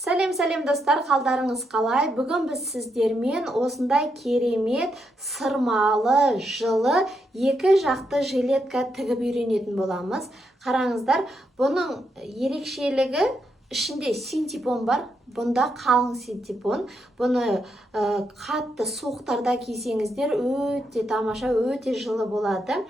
Сәлем достар, қалдарыңыз қалай? Бүгін біз сіздермен осындай керемет, сырмалы, жылы екі жақты жилетка тігіп үйренетін боламыз. Қараңыздар, бұның ерекшелігі ішінде синтепон бар. Бұнда қалың синтепон. Бұны қатты суықтарда кисеңіздер өте тамаша, өте жылы болады.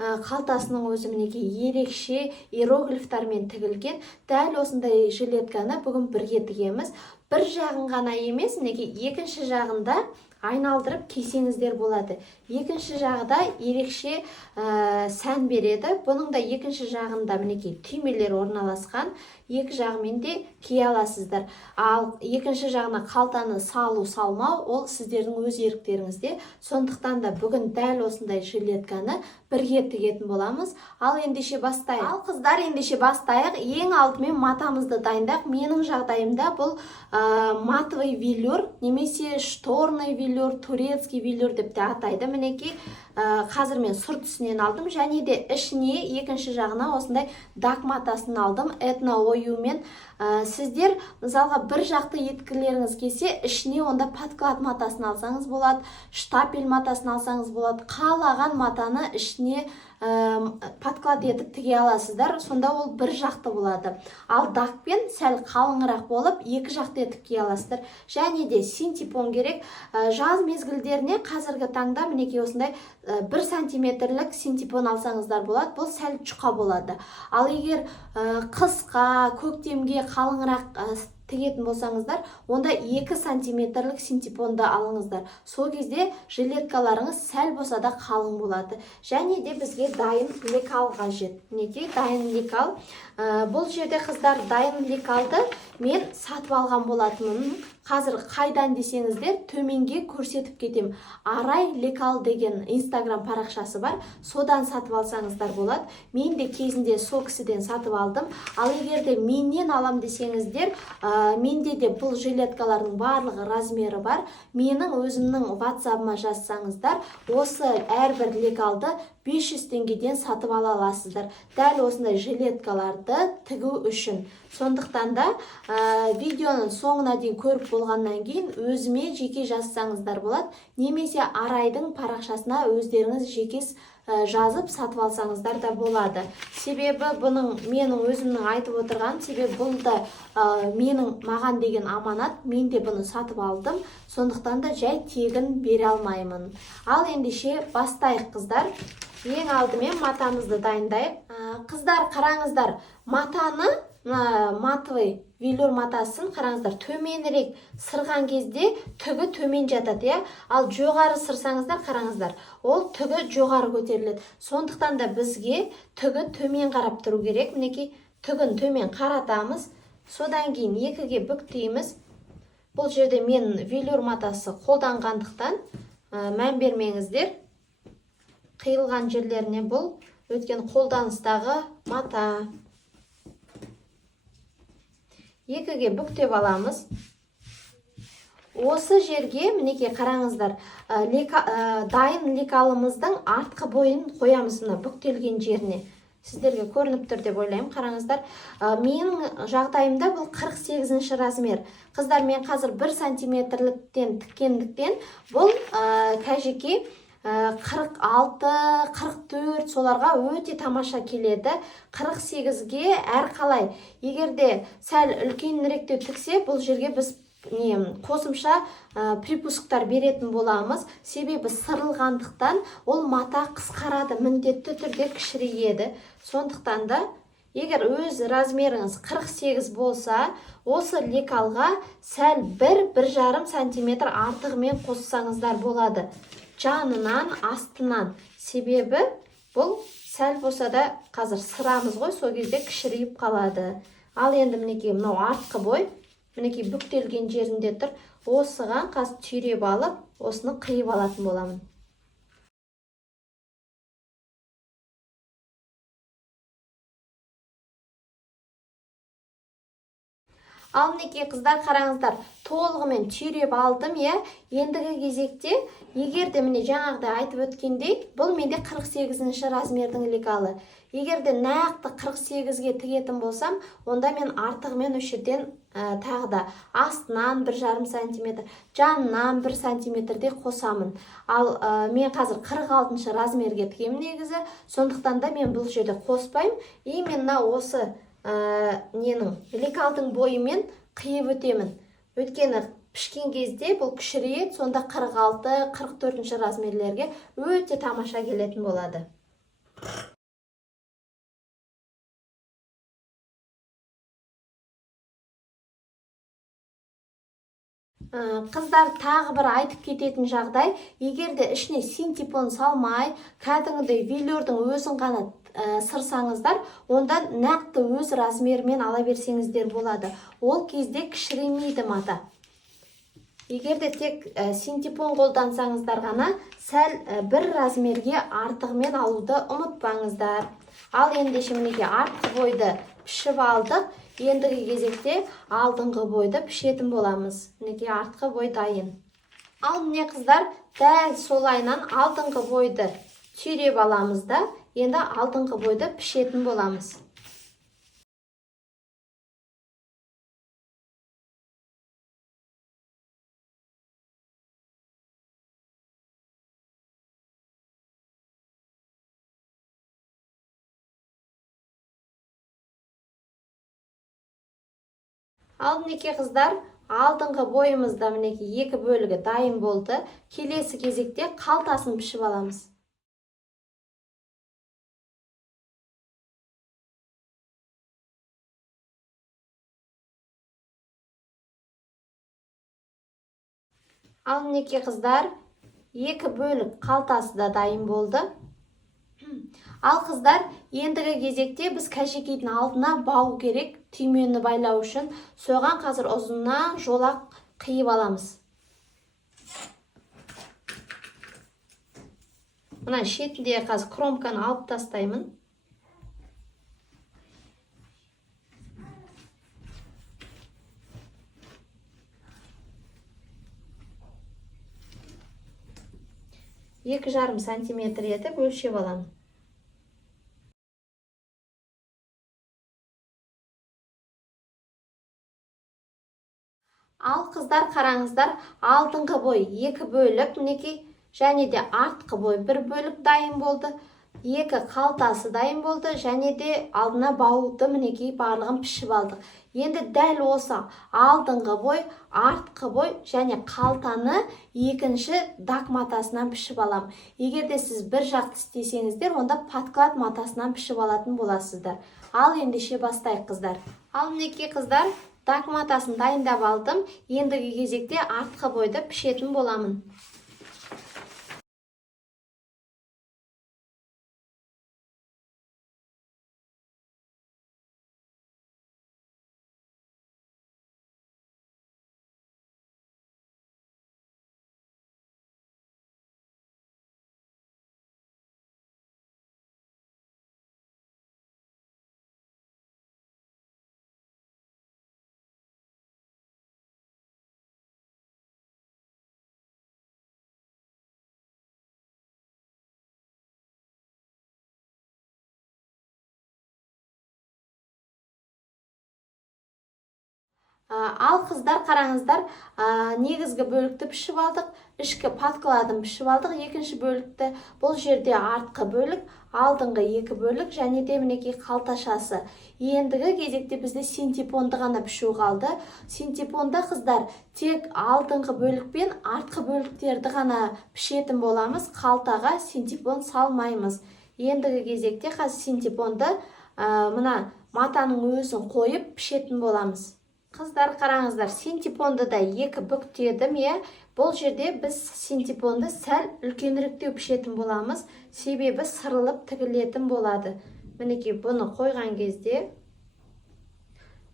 Қалтасының өзі мінекей ерекше иероглифтармен тігілген. Дәл осындай жилетканы бүгін бірге тігеміз. Бір жағын ғана емес, мінекей екінші жағында айналдырып кисеңіздер болады. Екінші жағы да ерекше сән береді. Бұның да екінші жағында мінекей түймелер орналасқан. Екі жағымен де кие аласыздар. Ал екінші жағына қалтаны салу-салмау ол сіздердің өз еріктеріңізде. Сондықтан да бүгін дәл осындай жилетканы бірге тігетін боламыз. Ал ендеше бастайық. Ал қыздар, ендеше бастайық. Ең алдымен матамызды дайындайық. Менің жағдайымда бұл матовый велюр немесе шторный велюр, турецкий велюр деп те атайды. Мінекей қазір мен сұр түсінен алдым, және де ішіне екінші жағына осындай дак матасын алдым, этно оюмен. Сіздер мысалға бір жақты еткілеріңіз келсе, ішіне онда подклад матасын алсаңыз болады, штапель матасын алсаңыз болады. Қалаған матаны ішіне подклад етіп тіге аласыздар, сонда ол бір жақты болады. Ал дакпен сәл қалыңырақ болып, екі жақты етіп кие аласыздар. Және де синтепон керек. Жаз мезгілдеріне қазіргі таңда мінекей осындай 1 сантиметрлік синтепон алсаңыздар болады. Бұл сәл жұқа болады. Ал егер қысқа, көктемге қалыңырақ тігетін болсаңыздар, онда 2 сантиметрлік синтепонды алыңыздар. Сол кезде жилеткаларыңыз сәл болса да қалың болады. Және де бізге дайын лекал қажет. Мінекей дайын лекал. Бұл жерде қыздар дайын лекалды мен сатып алған болатынмын. Қазір қайдан десеңіздер, төменге көрсетіп кетем. Арай лекал деген инстаграм парақшасы бар. Содан сатып алсаңыздар болады. Мен де кезінде сол кісіден сатып алдым. Ал егер де менен алам десеңіздер, менде де бұл жилеткалардың барлығы размері бар. Менің өзімнің WhatsApp-ыма жазсаңыздар, осы әрбір лекалды 500 теңгеден сатып ала аласыздар. Дәл осындай жилеткаларды тігу үшін. Сондықтан да видеоның соңына дейін көріп болғаннан кейін өзіме жеке жазсаңыздар болады. Немесе Арайдың парақшасына өздеріңіз жеке жазып сатып алсаңыздар да болады. Себебі бұның менің өзімнің айтып отырған, себебі бұл да маған деген аманат. Мен де бұны сатып алдым. Сондықтан да жай тегін бере алмаймын. Ал ендеше бастайық қыздар. Ең алдымен матамызды дайындайық. Қыздар, қараңыздар, матаны матовый велюр матасын қараңыздар, төменірек сырған кезде түгі төмен жатады, ал жоғары сырсаңыздар, қараңыздар, ол түгі жоғары көтеріледі. Сондықтан да бізге түгі төмен қарап тұру керек. Мінекей түгін төмен қаратамыз, содан кейін екіге бүктейміз. Бұл жерде мен велюр матасы қолданғандықтан мән бермеңіздер. Қиылған жерлеріне бұл өткен қолданыстағы мата. Екіге бүктеп аламыз. Осы жерге мінекей қараңыздар, дайын лекалымыздың артқы бойын қоямыз бүктелген жеріне. Сіздерге көрініп тұр деп ойлаймын. Қараңыздар, менің жағдайымда бұл 48-ші размер. Қыздар, мен қазір 1 сантиметрліктен тіккендіктен бұл кәжеке 46, 44 соларға өте тамаша келеді. 48-ге әр қалай. Егерде сәл үлкеніректе тіксе, бұл жерге біз қосымша припусктар беретін боламыз. Себебі сырылғандықтан ол мата қысқарады, міндетті түрде кішірейеді. Сондықтан да егер өз размеріңіз 48 болса, осы лекалға сәл 1-1,5 сантиметр артығымен қоссаңыздар болады. Жанынан, астынан. Себебі бұл сәл болса да қазір сырамыз ғой, сол кезде кішірейіп қалады. Ал енді мінекей мынау артқы бой, мінекей бүктелген жерінде тұр. Осыған қазір түйреп алып, осыны қиып алатын боламын. Ал мінекей қыздар, қараңыздар, толығымен түйреп алдым, ендігі кезекте, егер де міне жаңағыда айтып өткендей, бұл менде 48-ші размердің лекалы. Егер де нақты 48-ге тігетін болсам, онда мен артығымен осы жерден тағы да астынан 1,5 сантиметр, жанынан 1 сантиметрдей қосамын. Ал мен қазір 46-шы размерге тігемін негізі, сондықтан да мен бұл жерде қоспаймын. Именно осы ненің лекалдың бойымен қиып өтемін. Өйткені пішкен кезде бұл кішірейеді, сонда 46-44-ші размерлерге өте тамаша келетін болады. Қыздар, тағы бір айтып кететін жағдай, егер де ішіне синтепон салмай, кәдімгідей велюрдің өзін ғана сырсаңыздар, онда нақты өз размерімен ала берсеңіздер болады. Ол кезде кішіремейді мата. Егер де тек синтепон қолдансаңыздар ғана, сәл бір размерге артығымен алуды ұмытпаңыздар. Ал ендеше мінекей артқы бойды пішіп алдық. Ендігі кезекте алдыңғы бойды пішетін боламыз. Мінекей артқы бой дайын. Ал міне қыздар, дәл солайынан алдыңғы бойды түйреп аламыз да, енді алдыңғы бойды пішетін боламыз. Ал мінекей қыздар, алдыңғы бойымызда мінекей 2 бөлігі дайын болды. Келесі кезекте қалтасын пішіп аламыз. Ал мінекей қыздар, 2 бөлік қалтасы да дайын болды. Ал қыздар, ендігі кезекте біз кәжекейдің алдына бау керек, түймені байлау үшін. Соған қазір ұзыннан жолақ қиып аламыз. Мына шетінде қазір кромканы алып тастаймын. Екі жарым сантиметр етіп өлшеп аламын. Ал қыздар, қараңыздар, алдыңғы бой 2 бөлік, мінекей, және де артқы бой 1 бөлік дайын болды. 2 қалтасы дайын болды, және де алдына бауды мінекей барлығын пішіп алдық. Енді дәл осы алдыңғы бой, артқы бой және қалтаны екінші дак матасынан пішіп алам. Егер де сіз бір жақты істесеңіздер, онда подклад матасынан пішіп алатын боласыздар. Ал ендеше бастайық қыздар. Ал мінекей қыздар, дак матасын дайындап алдым. Ендігі кезекте артқы бойды пішетін боламын. Ал қыздар, қараңыздар, негізгі бөлікті пішіп алдық, ішкі подкладын пішіп алдық, екінші бөлікті. Бұл жерде артқы бөлік, алдыңғы 2 бөлік және де мінекей қалташасы. Ендігі кезекте бізде синтепонды ғана пішу қалды. Синтепонда қыздар тек алдыңғы бөлік пен артқы бөліктерді ғана пішетін боламыз, қалтаға синтепон салмаймыз. Ендігі кезекте қазір синтепонды мына матаның өзін қойып пішетін боламыз. Қыздар, қараңыздар, синтепонды да 2 бүктедім, бұл жерде біз синтепонды сәл үлкеніректеу пішетін боламыз, себебі сырылып тігілетін болады. Мінекей бұны қойған кезде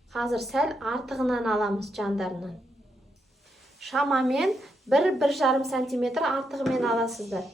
қазір сәл артығынан аламыз жандарынан. Шамамен 1-1,5 сантиметр артығымен аласыздар.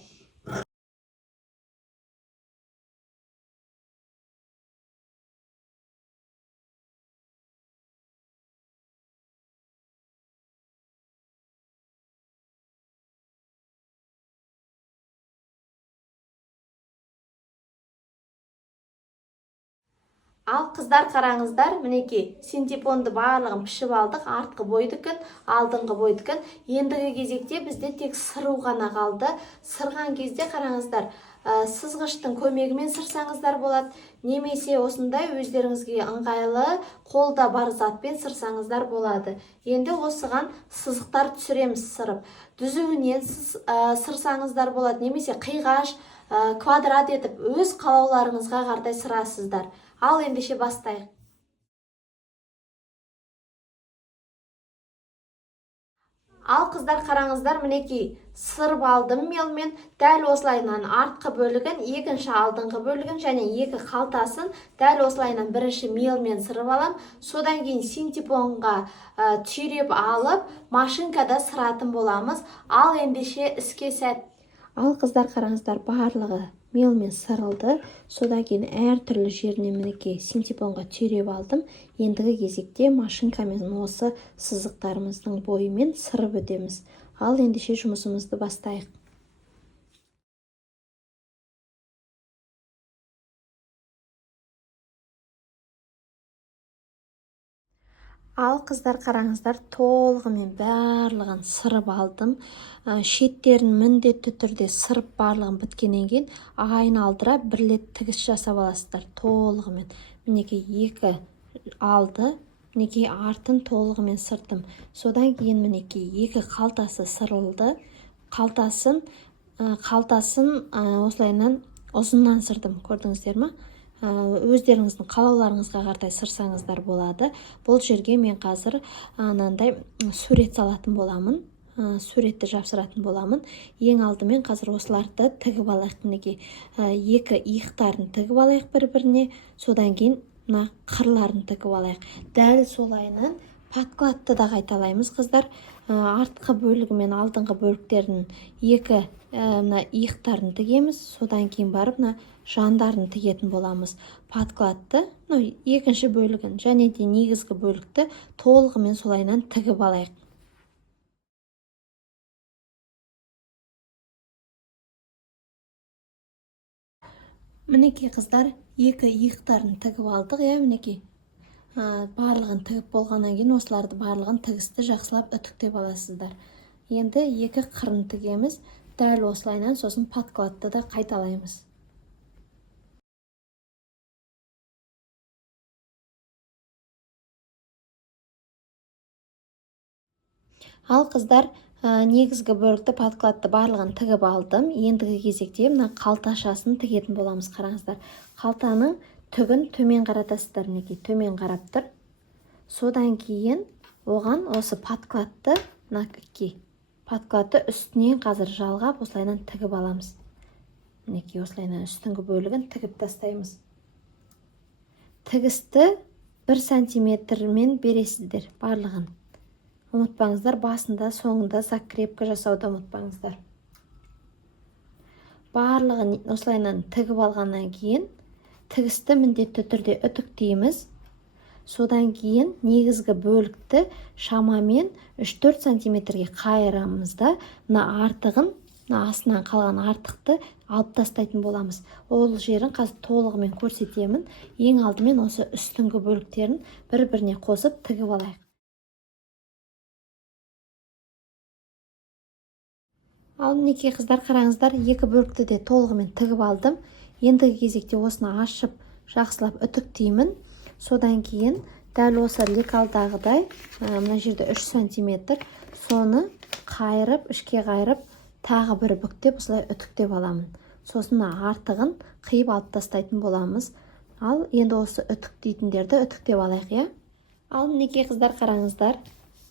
Ал қыздар қараңыздар, мінекей, синтепонды барлығын пішіп алдық, артқы бойдыкін, алдыңғы бойдыкін. Ендігі кезекте бізде тек сыру ғана қалды. Сырған кезде қараңыздар, сызғыштың көмегімен сырсаңыздар болады, немесе осындай өздеріңізге ыңғайлы қолда бар затпен сырсаңыздар болады. Енді осыған сызықтар түсіреміз сырып. Дүзуінен сырсаңыздар болады, немесе қиғаш, квадрат етіп өз қалауларыңызға қарай сырасыздар. Ал ендеше бастайық. Ал қыздар қараңыздар, мінекей, сырып алдым мелмен. Дәл осылайынан артқы бөлігін, екінші алдыңғы бөлігін және екі қалтасын дәл осылайынан бірінші мелмен сырып алам. Содан кейін синтепонға түйреп алып, машинкада сыратын боламыз. Ал ендеше іске сәт. Ал қыздар қараңыздар, барлығы мелмен сырылды. Содан кейін әртүрлі жеріне мінекей синтепонға түйреп алдым. Ендігі кезекте машинкамен осы сызықтарымыздың бойымен сырып өтеміз. Ал ендеше жұмысымызды бастайық. Ал қыздар қараңыздар, толығымен барлығын сырып алдым. Шеттерін міндетті түрде сырып барлығын біткеннен кейін айналдыра бірлет тігіс жасап аласыздар толығымен. Мінекей екі алды, мінекей артын толығымен сырттым. Содан кейін мінекей екі қалтасы сырылды. Қалтасын осылайынан ұзыннан сырдым, көрдіңіздер ме? Өздеріңіздің қалауларыңызға қарай сырсаңыздар болады. Бұл жерге мен қазір анандай сурет салатын боламын, суретті жапсыратын боламын. Ең алдымен қазір осыларды тігіп алайық. Мінекей екі иықтарын тігіп алайық бір-біріне, содан кейін мына қырларын тігіп алайық. Дәл солайынан подкладты да қайталаймыз қыздар. Артқы бөлігі мен алдыңғы бөліктердің екі мына иықтарын тігеміз, содан кейін барып мына жандарын тігетін боламыз. Подкладты, екінші бөлігін және де негізгі бөлікті толығымен солайынан тігіп алайық. Мінекей қыздар, екі иықтарын тігіп алдық, мінекей. Барлығын тігіп болғаннан кейін осыларды барлығын тігісті жақсылап үтіктеп аласыздар. Енді екі қырын тігеміз. Дәл осылайынан сосын подкладты да қайталаймыз. Ал қыздар, негізгі бөлікті подкладты барлығын тігіп алдым. Ендігі кезекте мына қалташасын тігетін боламыз. Қараңыздар, қалтаның түгін төмен қаратасыздар, мінекей төмен қарап тұр. Содан кейін оған осы подкладты, подкладты үстінен қазір жалғап осылайынан тігіп аламыз. Мінекей осылайынан үстіңгі бөлігін тігіп тастаймыз. Тігісті 1 сантиметрмен бересіздер барлығын. Ұмытпаңыздар, басында соңында закрепка жасауды ұмытпаңыздар. Барлығын осылайынан тігіп алғаннан кейін тігісті міндетті түрде үтіктейміз. Содан кейін негізгі бөлікті шамамен 3-4 сантиметрге қайырамыз да, мына артығын, мына астынан қалған артықты алып тастайтын боламыз. Ол жерін қазір толығымен көрсетемін. Ең алдымен осы үстіңгі бөліктерін бір-біріне қосып тігіп алайық. Ал мінекей қыздар қараңыздар, екі бөлікті де толығымен тігіп алдым. Ендігі кезекте осыны ашып жақсылап үтіктеймін. Содан кейін дәл осы лекалдағыдай мына жерде 3 сантиметр соны қайырып, ішке қайырып, тағы бір бүктеп осылай үтіктеп аламын. Сосын артығын қиып алып тастайтын боламыз. Ал енді осы үтіктейтіндерді үтіктеп алайық, Ал мінекей қыздар қараңыздар,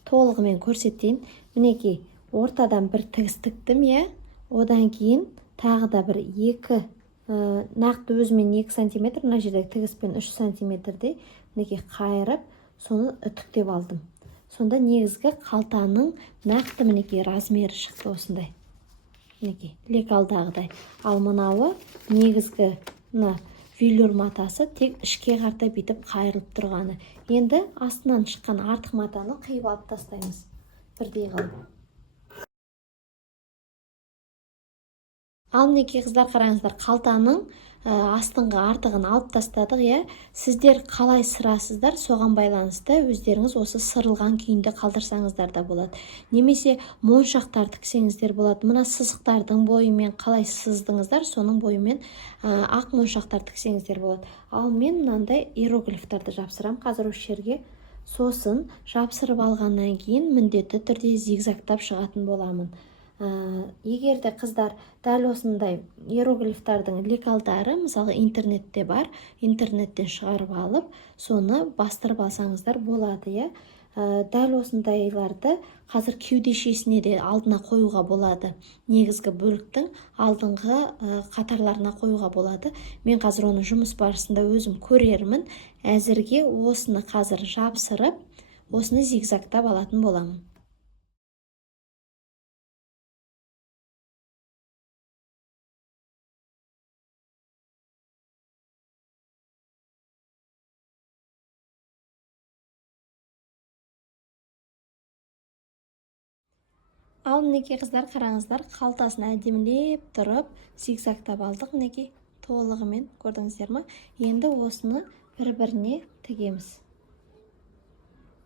толығымен көрсетейін. Мінекей ортадан бір тігіс тіктім, Одан кейін тағы да бір екі нақты өзімен 2 сантиметр, мына жердегі тігіспен 3 сантиметрдей мінекей қайырып, соны үтіктеп алдым. Сонда негізгі қалтаның нақты мінекей размері шықты осындай. Мінекей лекалдағыдай. Ал мынауы негізгі велюр матасы тек ішке қарта битіп қайырылып тұрғаны. Енді астынан шыққан артық матаны қиып алып тастаймыз. Бірдей қылып. Ал мінекей қыздар қараңыздар, қалтаның астыңғы артығын алып тастадық, иә. Сіздер қалай сырасыздар, соған байланысты өздеріңіз осы сырылған күйінде қалдырсаңыздар да болады. Немесе моншақтар тіксеңіздер болады. Мына сызықтардың бойымен қалай сыздыңыздар, соның бойымен ақ моншақтар тіксеңіздер болады. Ал мен мынандай иероглифтарды жапсырам қазір осы жерге. Сосын жапсырып алғаннан кейін міндетті түрде зигзагтап шығатын боламын. Егер де қыздар дәл осындай иероглифтардың лекалдары мысалы интернетте бар, интернеттен шығарып алып, соны бастырып алсаңыздар болады, иә. Дәл осындайларды қазір кеудешесіне де алдына қоюға болады. Негізгі бөліктің алдыңғы қатарларына қоюға болады. Мен қазір оны жұмыс барысында өзім көрермін. Әзірге осыны қазір жапсырып, осыны зигзагтап алатын боламын. Ал мінекей қыздар, қараңыздар, қалтасын әдемілеп тұрып зигзагтап алдық. Мінекей толығымен көрдіңіздер ме? Енді осыны бір-біріне тігеміз.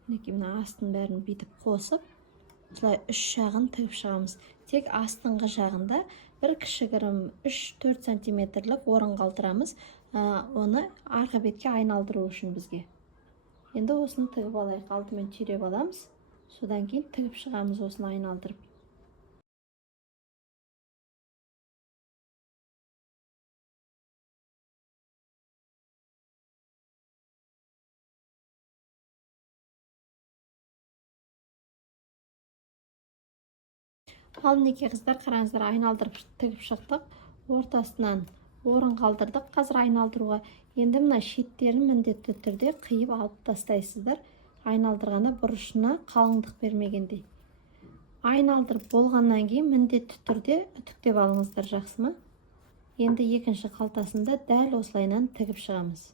Мінекей мына астын бәрін бүйтіп қосып, осылай үш жағын тігіп шығамыз. Тек астыңғы жағында бір кішігірім 3-4 сантиметрлік орын қалдырамыз. Оны арғы бетке айналдыру үшін бізге. Енді осыны тігіп алайық. Алдымен түйреп аламыз. Содан кейін тігіп шығамыз осыны айналдырып. Ал мінекей қыздар, қараңыздар, айналдырып тігіп шықтық. Ортасынан орын қалдырдық қазір айналдыруға. Енді мына шеттерін міндетті түрде қиып алып тастайсыздар. Айналдырғанда бұрышына қалыңдық бермегендей. Айналдырып болғаннан кейін міндетті түрде үтіктеп алыңыздар, жақсы ма? Енді екінші қалтасында дәл осылайынан тігіп шығамыз.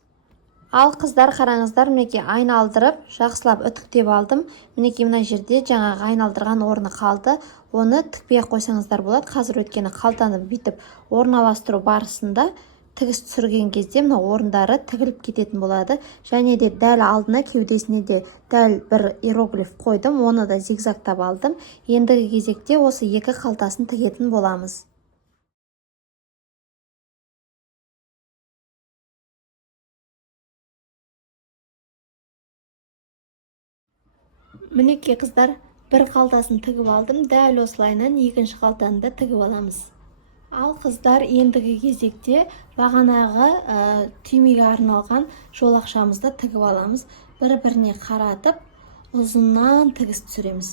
Ал қыздар, қараңыздар, мінекей айналдырып, жақсылап үтіктеп алдым. Мінекей мына жерде жаңағы айналдырған орны қалды. Оны тікпей қойсаңыздар болады. Қазір өткені қалтаны бүйтіп орналастыру барысында тігіс түсірген кезде мына орындары тігіліп кететін болады. Және де дәл алдына кеудесіне де дәл бір иероглиф қойдым. Оны да зигзагтап алдым. Ендігі кезекте осы екі қалтасын тігетін боламыз. Мінекей қыздар, бір қалтасын тігіп алдым. Дәл осылайынан екінші қалтаны да тігіп аламыз. Ал қыздар, ендігі кезекте бағанағы түймеге арналған жолақшамызды тігіп аламыз. Бір-біріне қаратып, ұзыннан тігіс түсіреміз.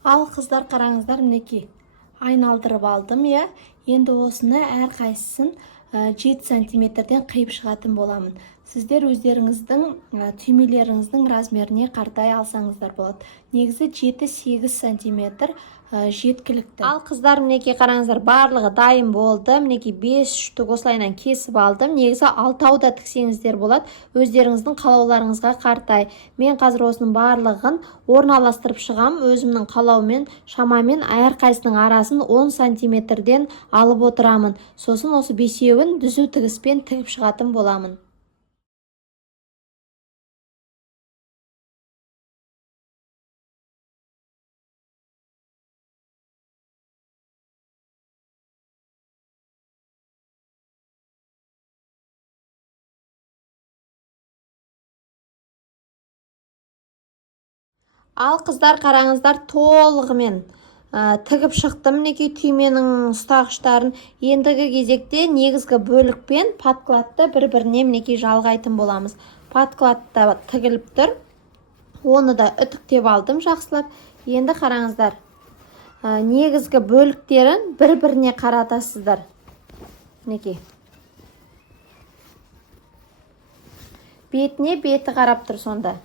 Ал қыздар, қараңыздар, мінекей айналдырып алдым, иә. Енді осыны әрқайсысын 7 сантиметрден қиып шығатын боламын. Сіздер өздеріңіздің түймелеріңіздің размеріне қартай алсаңыздар болады. Негізі 7-8 сантиметр жеткілікті. Ал қыздар, мінекей қараңыздар, барлығы дайын болды. Мінекей 5 штук осылайынан кесіп алдым. Негізі 6 да тіксеңіздер болады. Өздеріңіздің қалауларыңызға қартай. Мен қазір осының барлығын орналастырып шығам. Өзімнің қалаумен, шамамен әрқайсының арасын 10 сантиметрден алып отырамын. Сосын осы бесеуін дүзу тігіспен тігіп шығатын боламын. Ал қыздар, қараңыздар, толығымен тігіп шықтым мінекей түйменің ұстағыштарын. Ендігі кезекте негізгі бөлікпен подкладты бір-біріне мінекей жалғайтын боламыз. Подкладта тігіліп тұр. Оны да үтіктеп алдым жақсылап. Енді қараңыздар, негізгі бөліктерін бір-біріне қаратасыздар. Мінекей. Бетіне беті қарап тұр сонда.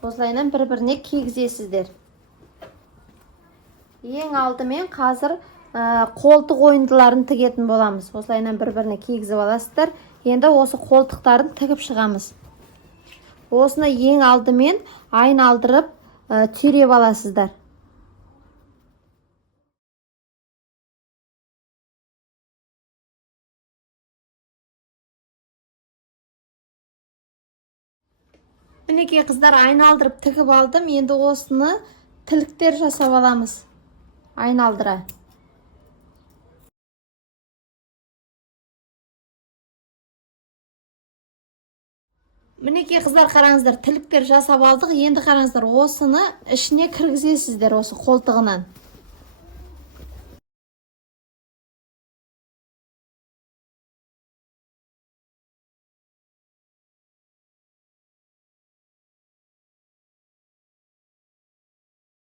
Осылайынан бір-біріне кигізесіздер. Ең алдымен қазір қолтық ойындыларын тігетін боламыз. Осылайынан бір-біріне кигізіп аласыздар. Енді осы қолтықтарын тігіп шығамыз. Осыны ең алдымен айналдырып түйреп аласыздар. Мінекей қыздар, айналдырып тігіп алдым. Енді осыны тіліктер жасап аламыз. Айналдыра. Мінекей қыздар, қараңыздар, тіліктер жасап алдық. Енді қараңыздар, осыны ішіне кіргізесіздер, осы қолтығынан.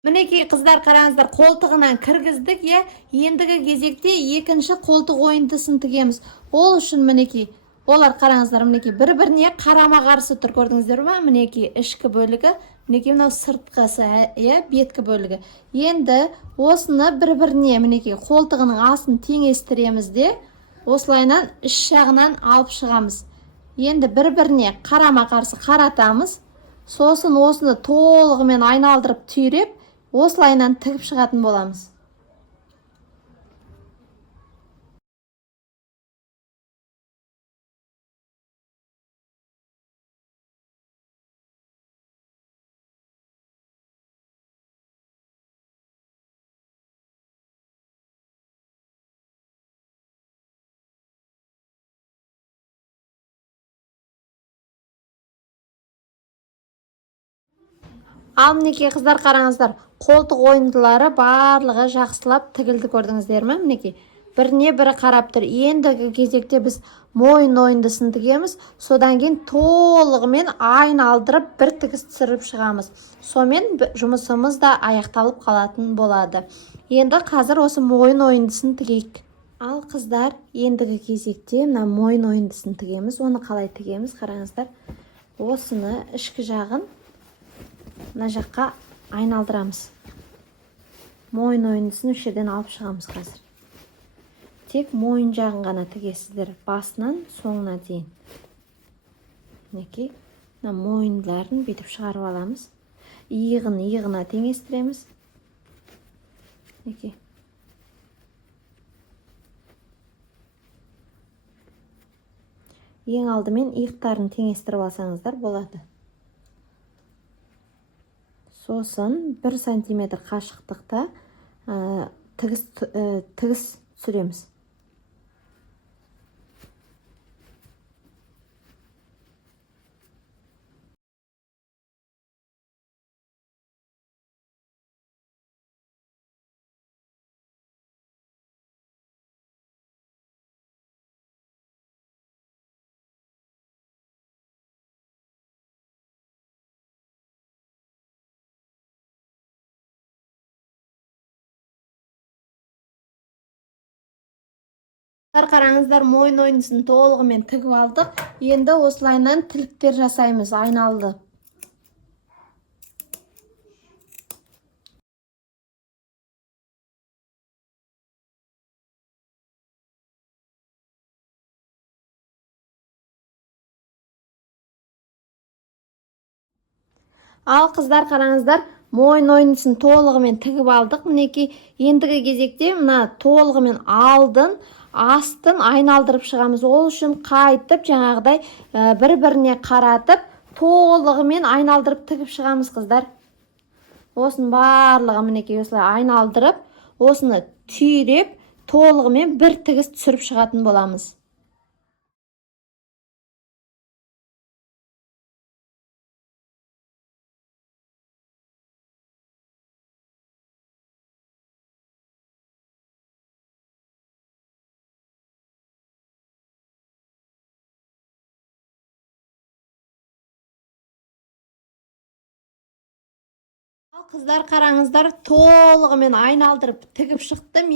Мінекей қыздар, қараңыздар, қолтығынан кіргіздік, ендігі кезекте екінші қолтық ойындысын тігеміз. Ол үшін мінекей, олар қараңыздар, мінекей бір-біріне қарама қарсы тұр, көрдіңіздер ме? Мінекей ішкі бөлігі, мінекей мынау сыртқысы, беткі бөлігі. Енді осыны бір-біріне, мінекей қолтығының астын теңестіреміз де, осылайынан іш жағынан алып шығамыз. Енді бір-біріне қарама қарсы қаратамыз. Сосын осыны толығымен айналдырып түйреп, осылайынан тігіп шығатын боламыз. Ал мінекей қыздар, қараңыздар, қолтық ойындылары барлығы жақсылап тігілді, көрдіңіздер ме? Мінекей біріне бірі қарап тұр. Ендігі кезекте біз мойын ойындысын тігеміз. Содан кейін толығымен айналдырып бір тігіс түсіріп шығамыз. Сонымен жұмысымыз да аяқталып қалатын болады. Енді қазір осы мойын ойындысын тігейік. Ал қыздар, ендігі кезекте мына мойын ойындысын тігеміз. Оны қалай тігеміз? Қараңыздар, осыны ішкі жағын мына жаққа айналдырамыз. Мойын ойындысын осы жерден алып шығамыз қазір. Тек мойын жағын ғана тігесіздер, басынан соңына дейін. Мінекей, мына мойындыларын бүйтіп шығарып аламыз. Иығына теңестіреміз. Мінекей. Ең алдымен иықтарын теңестіріп алсаңыздар болады. Сосын 1 сантиметр қашықтықта тігіс түсіреміз. Қараңыздар, мойын ойындысын толығымен тігіп алдық. Енді осылайынан тіліктер жасаймыз, айналды. Ал қыздар, қараңыздар, мойын ойындысын толығымен тігіп алдық. Мінекей ендігі кезекте мына толығымен алдын, астын айналдырып шығамыз. Ол үшін қайтып жаңағыдай бір-біріне қаратып, толығымен айналдырып тігіп шығамыз, қыздар. Осының барлығы мінекей осылай айналдырып, осыны түйреп, толығымен бір тігіс түсіріп шығатын боламыз. Ал қыздар, қараңыздар, толығымен айналдырып тігіп шықтым,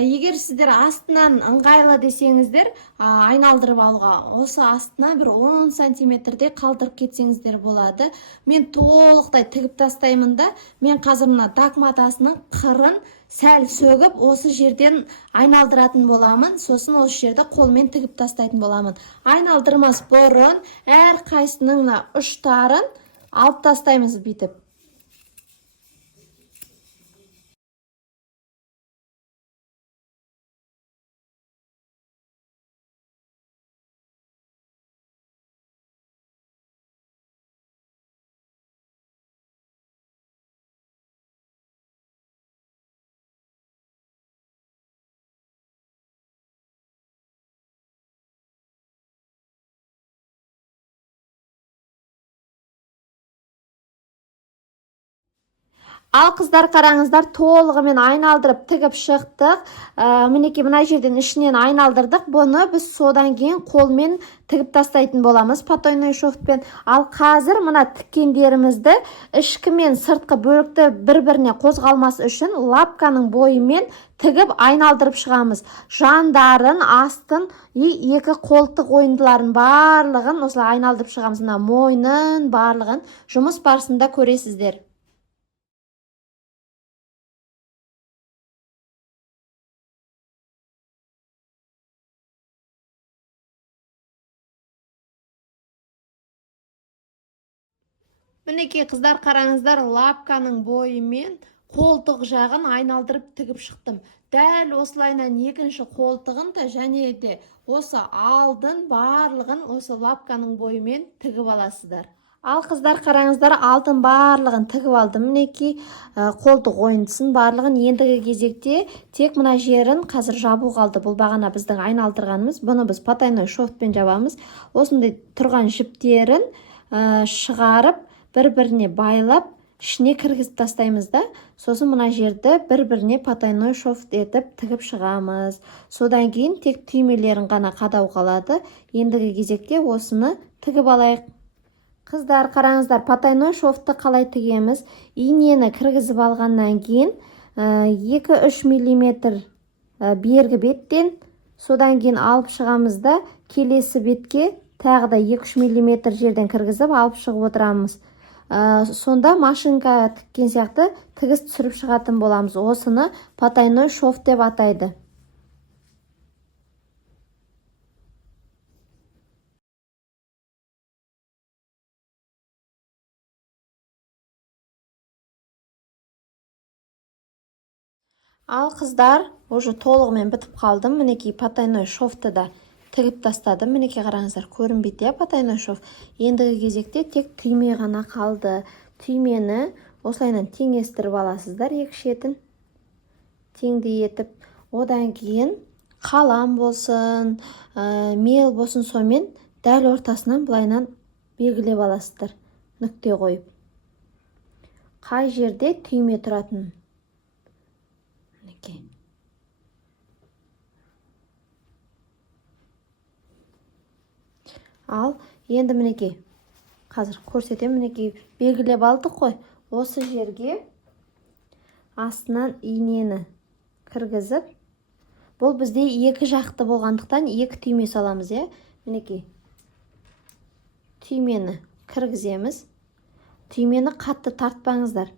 егер сіздер астынан ыңғайлы десеңіздер, айналдырып алуға, осы астына бір 10 сантиметрде қалдырып кетсеңіздер болады. Мен толықтай тігіп тастаймын да, мен қазір мына дак матасының қырын сәл сөгіп, осы жерден айналдыратын боламын. Сосын осы жерді қолмен тігіп тастайтын боламын. Айналдырмас бұрын әр қайсының ұштарын алып тастаймыз бүйтіп. Ал қыздар, қараңыздар, толығымен айналдырып тігіп шықтық. Мінекей мына жерден ішінен айналдырдық. Бұны біз содан кейін қолмен тігіп тастайтын боламыз потайной шовтпен. Ал қазір мына тіккендерімізді ішкі мен сыртқы бөлікті бір-біріне қозғалмас үшін лапканың бойымен тігіп айналдырып шығамыз. Жандарын, астын, екі қолтық ойындыларын барлығын осылай айналдырып шығамыз. Мына мойнын барлығын жұмыс барысында көресіздер. Мінекей қыздар, қараңыздар, лапканың бойымен қолтық жағын айналдырып тігіп шықтым. Дәл осылайынан екінші қолтығын да және де осы алдын барлығын осы лапканың бойымен тігіп аласыздар. Ал қыздар, қараңыздар, алдын барлығын тігіп алдым. Мінекей қолтық ойындысын барлығын. Ендігі кезекте тек мына жерін қазір жабу қалды. Бұл бағана біздің айналдырғанымыз. Бұны біз потайной шовтпен жабамыз. Осындай тұрған жіптерін шығарып бір-біріне байлап ішіне кіргізіп тастаймыз да, сосын мына жерді бір-біріне потайной шовт етіп тігіп шығамыз. Содан кейін тек түймелерін ғана қадау қалады. Ендігі кезекте осыны тігіп алайық. Қыздар, қараңыздар, потайной шовтты қалай тігеміз? Инені кіргізіп алғаннан кейін 2-3 мм бергі беттен, содан кейін алып шығамыз да, келесі бетке тағы да 2-3 мм жерден кіргізіп алып шығып отырамыз. Сонда машинка тіккен сияқты тігіс түсіріп шығатын боламыз. Осыны потайной шовт деп атайды. Ал қыздар, уже толығымен бітіп қалдым. Мінекей потайной шовтты да тігіп тастадым. Мінекей қараңыздар, көрінбейді потайной шовт. Ендігі кезекте тек түйме ғана қалды. Түймені осылайынан теңестіріп аласыздар, екі шетін теңдей етіп. Одан кейін қалам болсын, мел болсын, сонымен дәл ортасынан былайынан белгілеп аласыздар, нүкте қойып. Қай жерде түйме тұратын. Мінекей. Ал енді мінекей, қазір көрсетем, мінекей белгілеп алдық қой. Осы жерге астынан инені кіргізіп, бұл бізде екі жақты болғандықтан екі түйме саламыз, Мінекей, түймені кіргіземіз. Түймені қатты тартпаңыздар.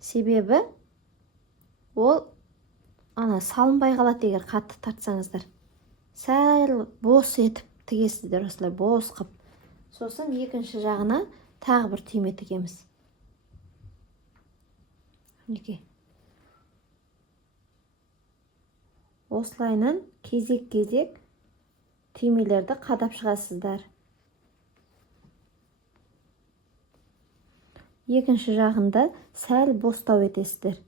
Себебі ол салынбай қалады егер қатты тартсаңыздар. Сәл бос етіп тігесіздер, осылай бос қып. Сосын екінші жағына тағы бір түйме тігеміз. Мінекей. Осылайынан кезек-кезек түймелерді қадап шығасыздар. Екінші жағында сәл бостау етесіздер.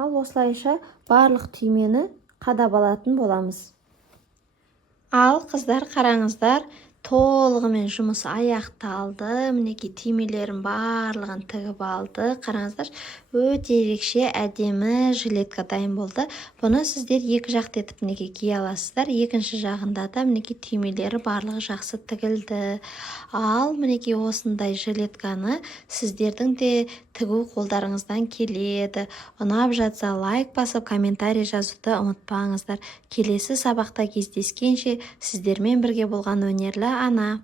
Ал осылайша барлық түймені қадап алатын боламыз. Ал қыздар, қараңыздар, толығымен жұмыс аяқталды. Мінекей түймелерін барлығын тігіп алды. Қараңыздар, өте ерекше әдемі жилетка дайын болды. Бұны сіздер екі жақты етіп мінекей кие аласыздар. Екінші жағында да мінекей түймелері барлығы жақсы тігілді. Ал мінекей осындай жилетканы сіздердің де тігу қолдарыңыздан келеді. Ұнап жатса лайк басып, комментарий жазуды ұмытпаңыздар. Келесі сабақта кездескенше сіздермен бірге болған өнерлі ана.